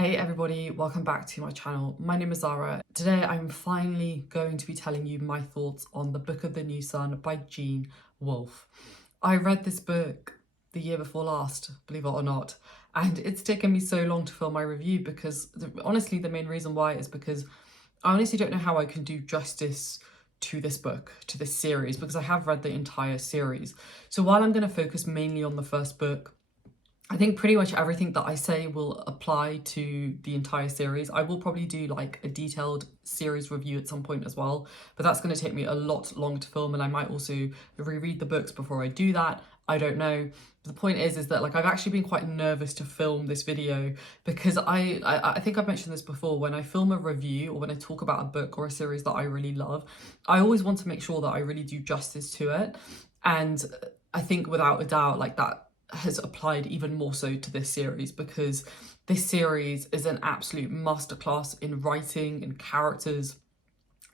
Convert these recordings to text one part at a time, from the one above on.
Hey everybody, welcome back to my channel. My name is Zara. Today I'm finally going to be telling you my thoughts on The Book of the New Sun by Gene Wolfe. I read this book the year before last, believe it or not, and it's taken me so long to film my review because honestly the main reason why is because I honestly don't know how I can do justice to this book, to this series, because I have read the entire series. So while I'm going to focus mainly on the first book, I think pretty much everything that I say will apply to the entire series. I will probably do like a detailed series review at some point as well, but that's going to take me a lot longer to film, and I might also reread the books before I do that. I don't know. The point is that like I've actually been quite nervous to film this video because I think I've mentioned this before. When I film a review or when I talk about a book or a series that I really love, I always want to make sure that I really do justice to it. And I think without a doubt, like that has applied even more so to this series, because this series is an absolute masterclass in writing and characters.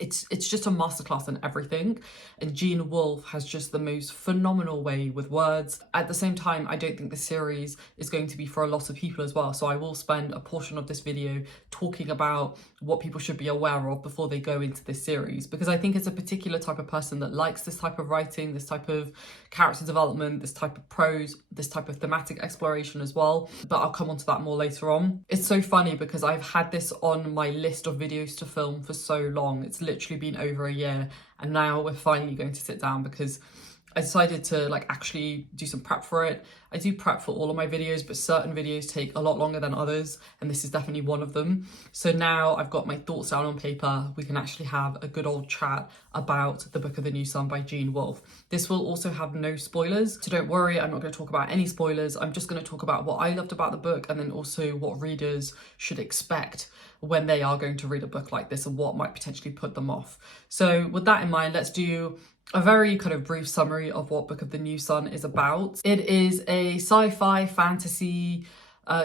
It's just a masterclass in everything, and Gene Wolfe has just the most phenomenal way with words. At the same time, I don't think the series is going to be for a lot of people as well, so I will spend a portion of this video talking about what people should be aware of before they go into this series, because I think it's a particular type of person that likes this type of writing, this type of character development, this type of prose, this type of thematic exploration as well, but I'll come on to that more later on. It's so funny because I've had this on my list of videos to film for so long. It's literally been over a year, and now we're finally going to sit down because I decided to like actually do some prep for it. I do prep for all of my videos, but certain videos take a lot longer than others, and this is definitely one of them. So now I've got my thoughts down on paper. We can actually have a good old chat about The Book of the New Sun by Gene Wolfe. This will also have no spoilers, so don't worry, I'm not going to talk about any spoilers. I'm just going to talk about what I loved about the book, and then also what readers should expect when they are going to read a book like this and what might potentially put them off. So with that in mind, let's do a very kind of brief summary of what Book of the New Sun is about. It is a sci-fi fantasy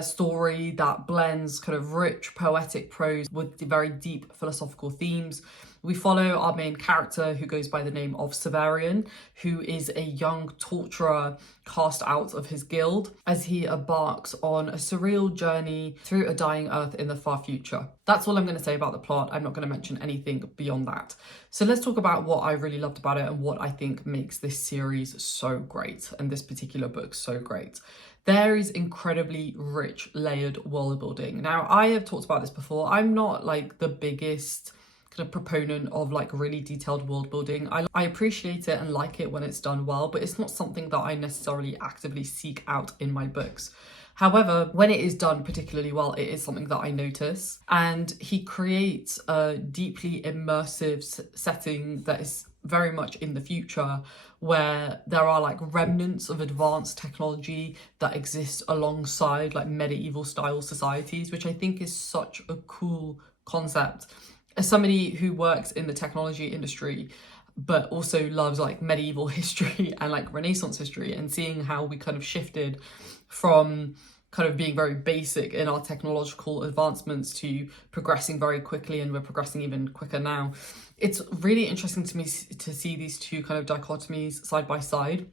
story that blends kind of rich poetic prose with the very deep philosophical themes. We follow our main character, who goes by the name of Severian, who is a young torturer cast out of his guild as he embarks on a surreal journey through a dying earth in the far future. That's all I'm going to say about the plot. I'm not going to mention anything beyond that. So let's talk about what I really loved about it and what I think makes this series so great and this particular book so great. There is incredibly rich, layered world building. Now, I have talked about this before. I'm not like the biggest kind of proponent of like really detailed world building. I appreciate it and like it when it's done well, but it's not something that I necessarily actively seek out in my books. However, when it is done particularly well, it is something that I notice. And he creates a deeply immersive setting that is very much in the future, where there are like remnants of advanced technology that exist alongside like medieval style societies, which I think is such a cool concept. As somebody who works in the technology industry, but also loves like medieval history and like Renaissance history, and seeing how we kind of shifted from kind of being very basic in our technological advancements to progressing very quickly, and we're progressing even quicker now. It's really interesting to me to see these two kind of dichotomies side by side.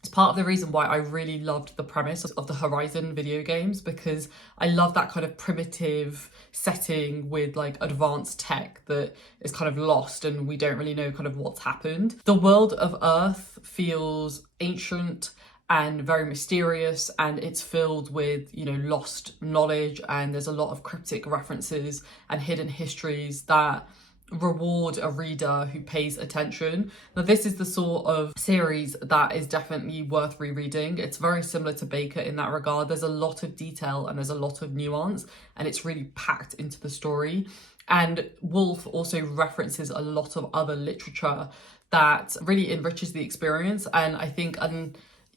It's part of the reason why I really loved the premise of the Horizon video games, because I love that kind of primitive setting with like advanced tech that is kind of lost and we don't really know kind of what's happened. The world of Earth feels ancient and very mysterious, and it's filled with, you know, lost knowledge, and there's a lot of cryptic references and hidden histories that reward a reader who pays attention. Now, this is the sort of series that is definitely worth rereading. It's very similar to Baker in that regard. There's a lot of detail and there's a lot of nuance, and it's really packed into the story. And Wolfe also references a lot of other literature that really enriches the experience. And I think,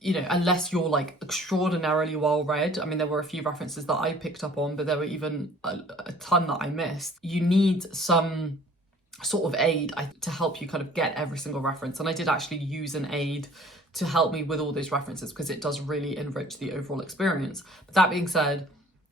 you know, unless you're like extraordinarily well read, I mean, there were a few references that I picked up on, but there were even a ton that I missed. You need some sort of aid to help you kind of get every single reference, and I did actually use an aid to help me with all those references, because it does really enrich the overall experience. But that being said,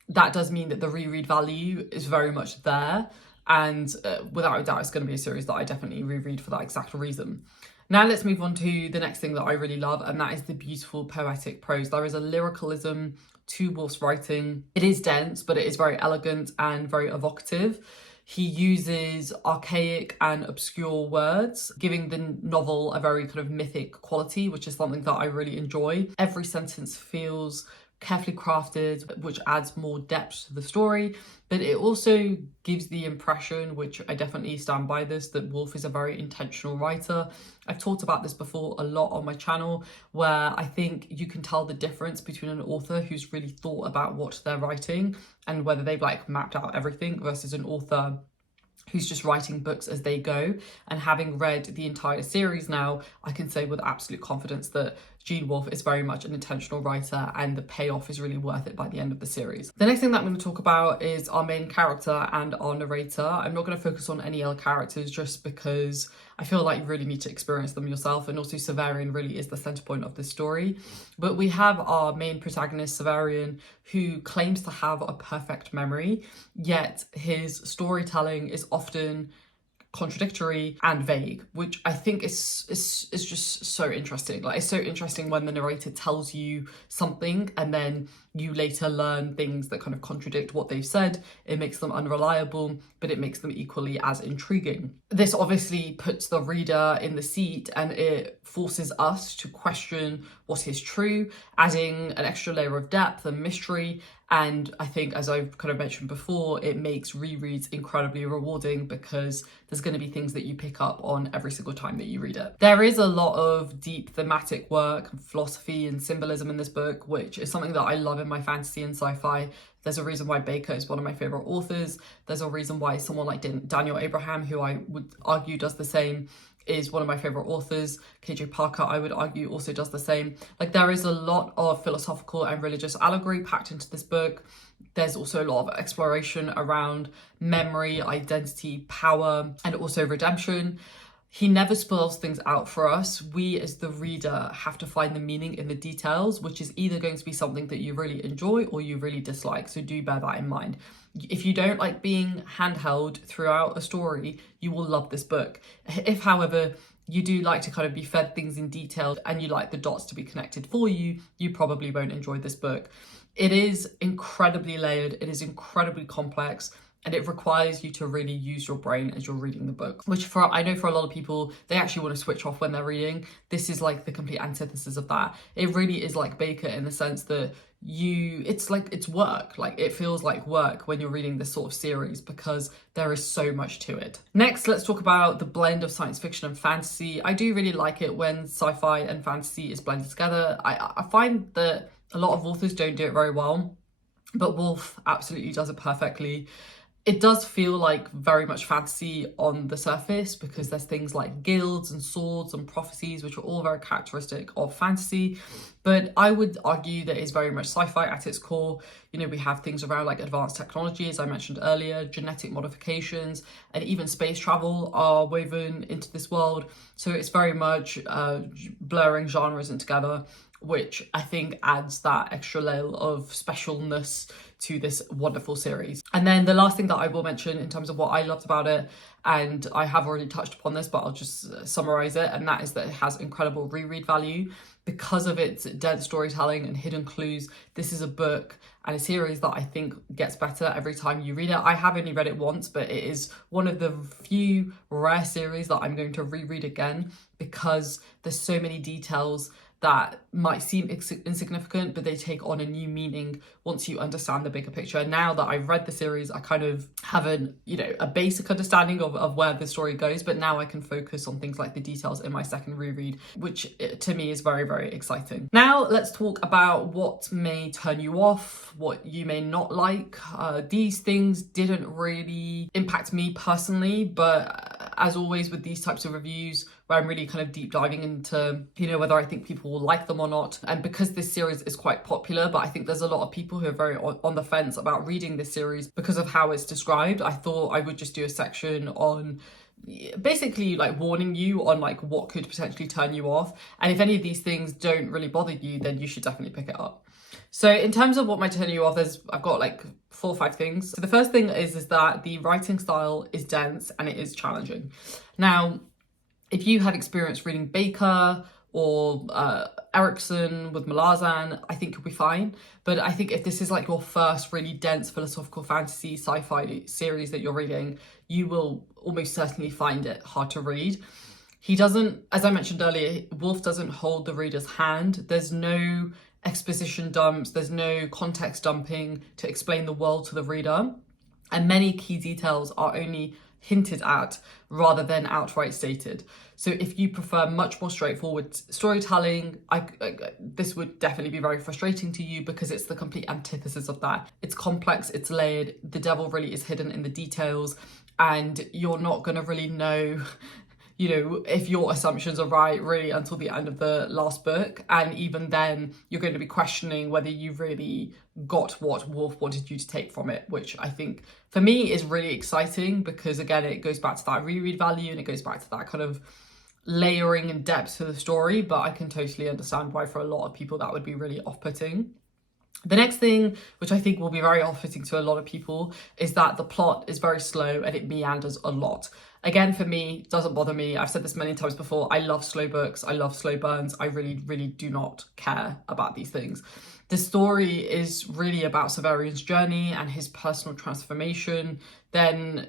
that does mean that the reread value is very much there, and without a doubt it's going to be a series that I definitely reread for that exact reason. Now let's move on to the next thing that I really love, and that is the beautiful poetic prose. There is a lyricalism to Wolfe's writing. It is dense, but it is very elegant and very evocative. He uses archaic and obscure words, giving the novel a very kind of mythic quality, which is something that I really enjoy. Every sentence feels carefully crafted, which adds more depth to the story, but it also gives the impression, which I definitely stand by this, that Wolfe is a very intentional writer. I've talked about this before a lot on my channel, where I think you can tell the difference between an author who's really thought about what they're writing and whether they've like mapped out everything versus an author who's just writing books as they go. And having read the entire series now, I can say with absolute confidence that Gene Wolfe is very much an intentional writer, and the payoff is really worth it by the end of the series. The next thing that I'm going to talk about is our main character and our narrator. I'm not going to focus on any other characters just because I feel like you really need to experience them yourself, and also Severian really is the center point of this story. But we have our main protagonist, Severian, who claims to have a perfect memory, yet his storytelling is often contradictory and vague, which I think is just so interesting. Like, it's so interesting when the narrator tells you something and then you later learn things that kind of contradict what they've said. It makes them unreliable, but it makes them equally as intriguing. This obviously puts the reader in the seat, and it forces us to question what is true, adding an extra layer of depth and mystery. And I think, as I've kind of mentioned before, it makes rereads incredibly rewarding because there's going to be things that you pick up on every single time that you read it. There is a lot of deep thematic work, philosophy and symbolism in this book, which is something that I love in my fantasy and sci-fi. There's a reason why Baker is one of my favorite authors. There's a reason why someone like Daniel Abraham, who I would argue does the same, is one of my favorite authors. KJ Parker, I would argue, also does the same. Like, there is a lot of philosophical and religious allegory packed into this book. There's also a lot of exploration around memory, identity, power, and also redemption. He never spells things out for us. We as the reader have to find the meaning in the details, which is either going to be something that you really enjoy or you really dislike. So do bear that in mind. If you don't like being handheld throughout a story, you will love this book. If, however, you do like to kind of be fed things in detail and you like the dots to be connected for you, you probably won't enjoy this book. It is incredibly layered. It is incredibly complex. And it requires you to really use your brain as you're reading the book, which I know for a lot of people, they actually want to switch off when they're reading. This is like the complete antithesis of that. It really is like Baker in the sense that it's work. Like, it feels like work when you're reading this sort of series because there is so much to it. Next, let's talk about the blend of science fiction and fantasy. I do really like it when sci-fi and fantasy is blended together. I find that a lot of authors don't do it very well, but Wolfe absolutely does it perfectly. It does feel like very much fantasy on the surface because there's things like guilds and swords and prophecies, which are all very characteristic of fantasy. But I would argue that it's very much sci-fi at its core. You know, we have things around like advanced technology, as I mentioned earlier, genetic modifications, and even space travel are woven into this world. So it's very much blurring genres in together, which I think adds that extra layer of specialness to this wonderful series. And then the last thing that I will mention in terms of what I loved about it, and I have already touched upon this, but I'll just summarize it, and that is that it has incredible reread value. Because of its dense storytelling and hidden clues, this is a book and a series that I think gets better every time you read it. I have only read it once, but it is one of the few rare series that I'm going to reread again because there's so many details that might seem insignificant, but they take on a new meaning once you understand the bigger picture. Now that I've read the series, I kind of have a basic understanding of where the story goes, but now I can focus on things like the details in my second reread, which to me is very, very exciting. Now let's talk about what may turn you off, what you may not like. These things didn't really impact me personally, but as always with these types of reviews, where I'm really kind of deep diving into, whether I think people will like them or not. And because this series is quite popular, but I think there's a lot of people who are very on the fence about reading this series because of how it's described, I thought I would just do a section on basically like warning you on like what could potentially turn you off. And if any of these things don't really bother you, then you should definitely pick it up. So in terms of what might turn you off, I've got like 4 or 5 things. So the first thing is that the writing style is dense and it is challenging. Now, if you had experience reading Baker or Erickson with Malazan, I think you'll be fine. But I think if this is like your first really dense philosophical fantasy sci-fi series that you're reading, you will almost certainly find it hard to read. He doesn't, as I mentioned earlier, Wolfe doesn't hold the reader's hand. There's no exposition dumps, there's no context dumping to explain the world to the reader. And many key details are only hinted at rather than outright stated. So if you prefer much more straightforward storytelling, this would definitely be very frustrating to you because it's the complete antithesis of that. It's complex, it's layered, the devil really is hidden in the details, and you're not going to really know if your assumptions are right really until the end of the last book. And even then, you're going to be questioning whether you really got what Wolfe wanted you to take from it, which I think for me is really exciting because, again, it goes back to that reread value and it goes back to that kind of layering and depth to the story. But I can totally understand why for a lot of people that would be really off-putting. The next thing, which I think will be very off-putting to a lot of people, is that the plot is very slow and it meanders a lot. Again, for me, doesn't bother me. I've said this many times before. I love slow books. I love slow burns. I really, really do not care about these things. The story is really about Severian's journey and his personal transformation. Then,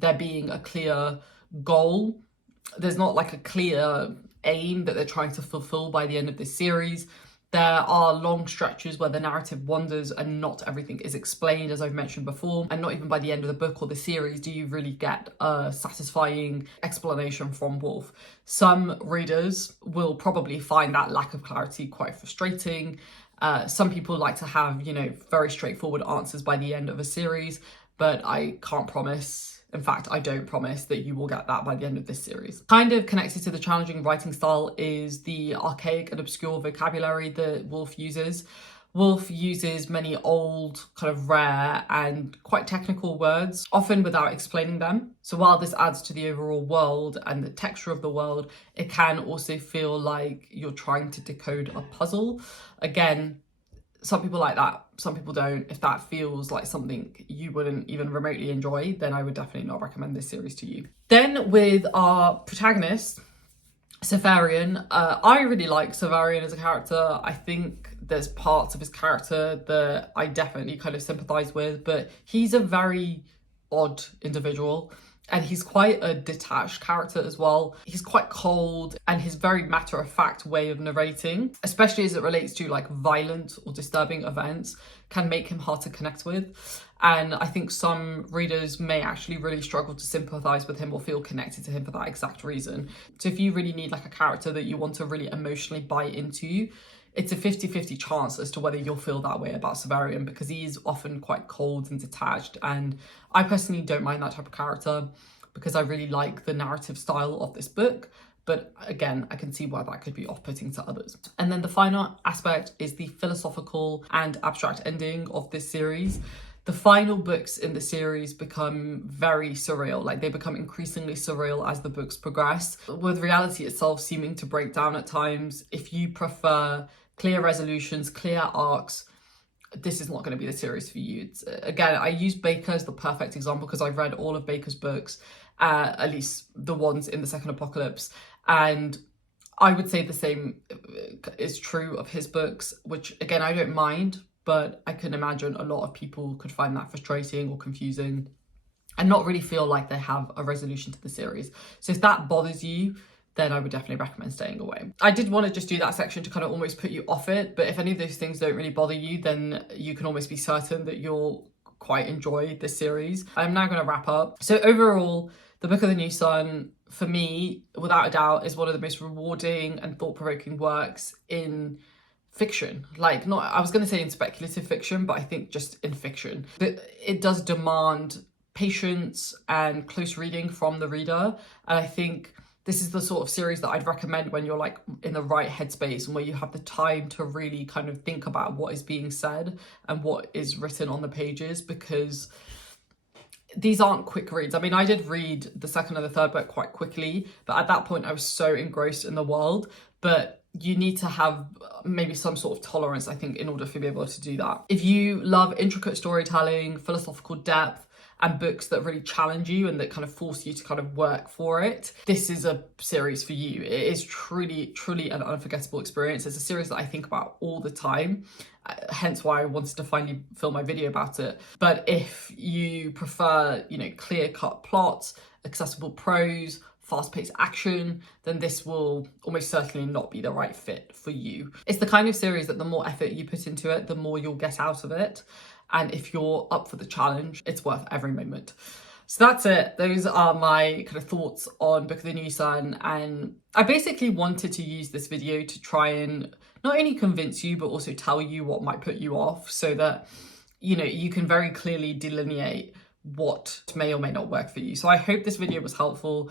there being a clear goal. There's not like a clear aim that they're trying to fulfill by the end of this series. There are long stretches where the narrative wanders and not everything is explained, as I've mentioned before. And not even by the end of the book or the series do you really get a satisfying explanation from Wolfe. Some readers will probably find that lack of clarity quite frustrating. Some people like to have, very straightforward answers by the end of a series, but I can't promise. In fact, I don't promise that you will get that by the end of this series. Kind of connected to the challenging writing style is the archaic and obscure vocabulary that Wolfe uses. Wolfe uses many old, kind of rare and quite technical words, often without explaining them. So while this adds to the overall world and the texture of the world, it can also feel like you're trying to decode a puzzle. Again, some people like that, some people don't. If that feels like something you wouldn't even remotely enjoy, then I would definitely not recommend this series to you. Then with our protagonist, Severian, I really like Severian as a character. I think there's parts of his character that I definitely kind of sympathise with, but he's a very odd individual. And he's quite a detached character as well. He's quite cold, and his very matter-of-fact way of narrating, especially as it relates to like violent or disturbing events, can make him hard to connect with. And I think some readers may actually really struggle to sympathise with him or feel connected to him for that exact reason. So if you really need like a character that you want to really emotionally buy into, it's a 50-50 chance as to whether you'll feel that way about Severian, because he is often quite cold and detached. And I personally don't mind that type of character because I really like the narrative style of this book. But again, I can see why that could be off-putting to others. And then the final aspect is the philosophical and abstract ending of this series. The final books in the series become very surreal, like they become increasingly surreal as the books progress, with reality itself seeming to break down at times. If you prefer clear resolutions, clear arcs, this is not going to be the series for you. Again, I use Baker as the perfect example because I've read all of Baker's books, at least the ones in the Second Apocalypse, and I would say the same is true of his books, which again, I don't mind, but I can imagine a lot of people could find that frustrating or confusing and not really feel like they have a resolution to the series. So if that bothers you, then I would definitely recommend staying away. I did want to just do that section to kind of almost put you off it, but if any of those things don't really bother you, then you can almost be certain that you'll quite enjoy this series. I'm now going to wrap up. So overall, The Book of the New Sun, for me, without a doubt, is one of the most rewarding and thought-provoking works in fiction. Like, not, I was going to say in speculative fiction, but I think just in fiction. It does demand patience and close reading from the reader, and I think this is the sort of series that I'd recommend when you're like in the right headspace and where you have the time to really kind of think about what is being said and what is written on the pages, because these aren't quick reads. I mean, I did read the second and the third book quite quickly, but at that point I was so engrossed in the world. But you need to have maybe some sort of tolerance, I think, in order to be able to do that. If you love intricate storytelling, philosophical depth, and books that really challenge you and that kind of force you to kind of work for it, this is a series for you. It is truly an unforgettable experience. It's a series that I think about all the time, hence why I wanted to finally film my video about it. But if you prefer, you know, clear-cut plots, accessible prose, fast-paced action, then this will almost certainly not be the right fit for you. It's the kind of series that the more effort you put into it, the more you'll get out of it. And if you're up for the challenge, it's worth every moment. So that's it. Those are my kind of thoughts on Book of the New Sun. And I basically wanted to use this video to try and not only convince you, but also tell you what might put you off, so that, you know, you can very clearly delineate what may or may not work for you. So I hope this video was helpful.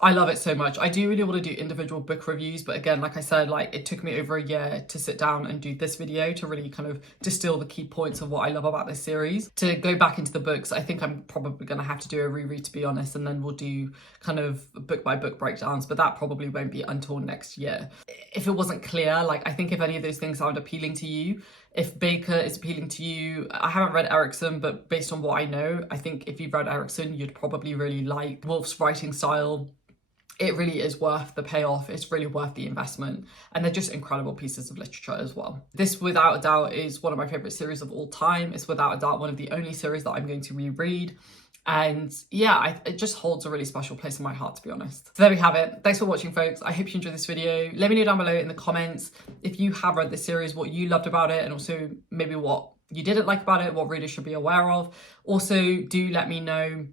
I love it so much. I do really want to do individual book reviews, but again, like I said, like it took me over a year to sit down and do this video to really kind of distill the key points of what I love about this series. To go back into the books, I think I'm probably going to have to do a reread, to be honest, and then we'll do kind of book by book breakdowns, but that probably won't be until next year. If it wasn't clear, like I think if any of those things sound appealing to you, if Baker is appealing to you, I haven't read Erikson, but based on what I know, I think if you've read Erikson, you'd probably really like Wolfe's writing style. It really is worth the payoff. It's really worth the investment. And they're just incredible pieces of literature as well. This, without a doubt, is one of my favorite series of all time. It's without a doubt one of the only series that I'm going to reread. And yeah, it just holds a really special place in my heart, to be honest. So there we have it. Thanks for watching, folks. I hope you enjoyed this video. Let me know down below in the comments if you have read this series, what you loved about it, and also maybe what you didn't like about it, what readers should be aware of. Also, do let me know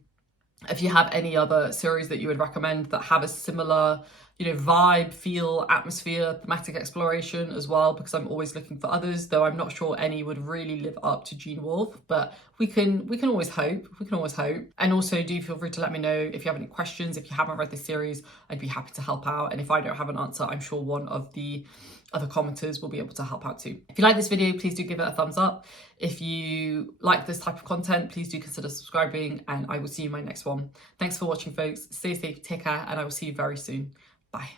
if you have any other series that you would recommend that have a similar, you know, vibe, feel, atmosphere, thematic exploration as well, because I'm always looking for others, though I'm not sure any would really live up to Gene Wolfe, but we can always hope. We can always hope. And also do feel free to let me know if you have any questions. If you haven't read this series, I'd be happy to help out. And if I don't have an answer, I'm sure one of the other commenters will be able to help out too. If you like this video, please do give it a thumbs up. If you like this type of content, please do consider subscribing, and I will see you in my next one. Thanks for watching, folks. Stay safe, take care, and I will see you very soon. Bye.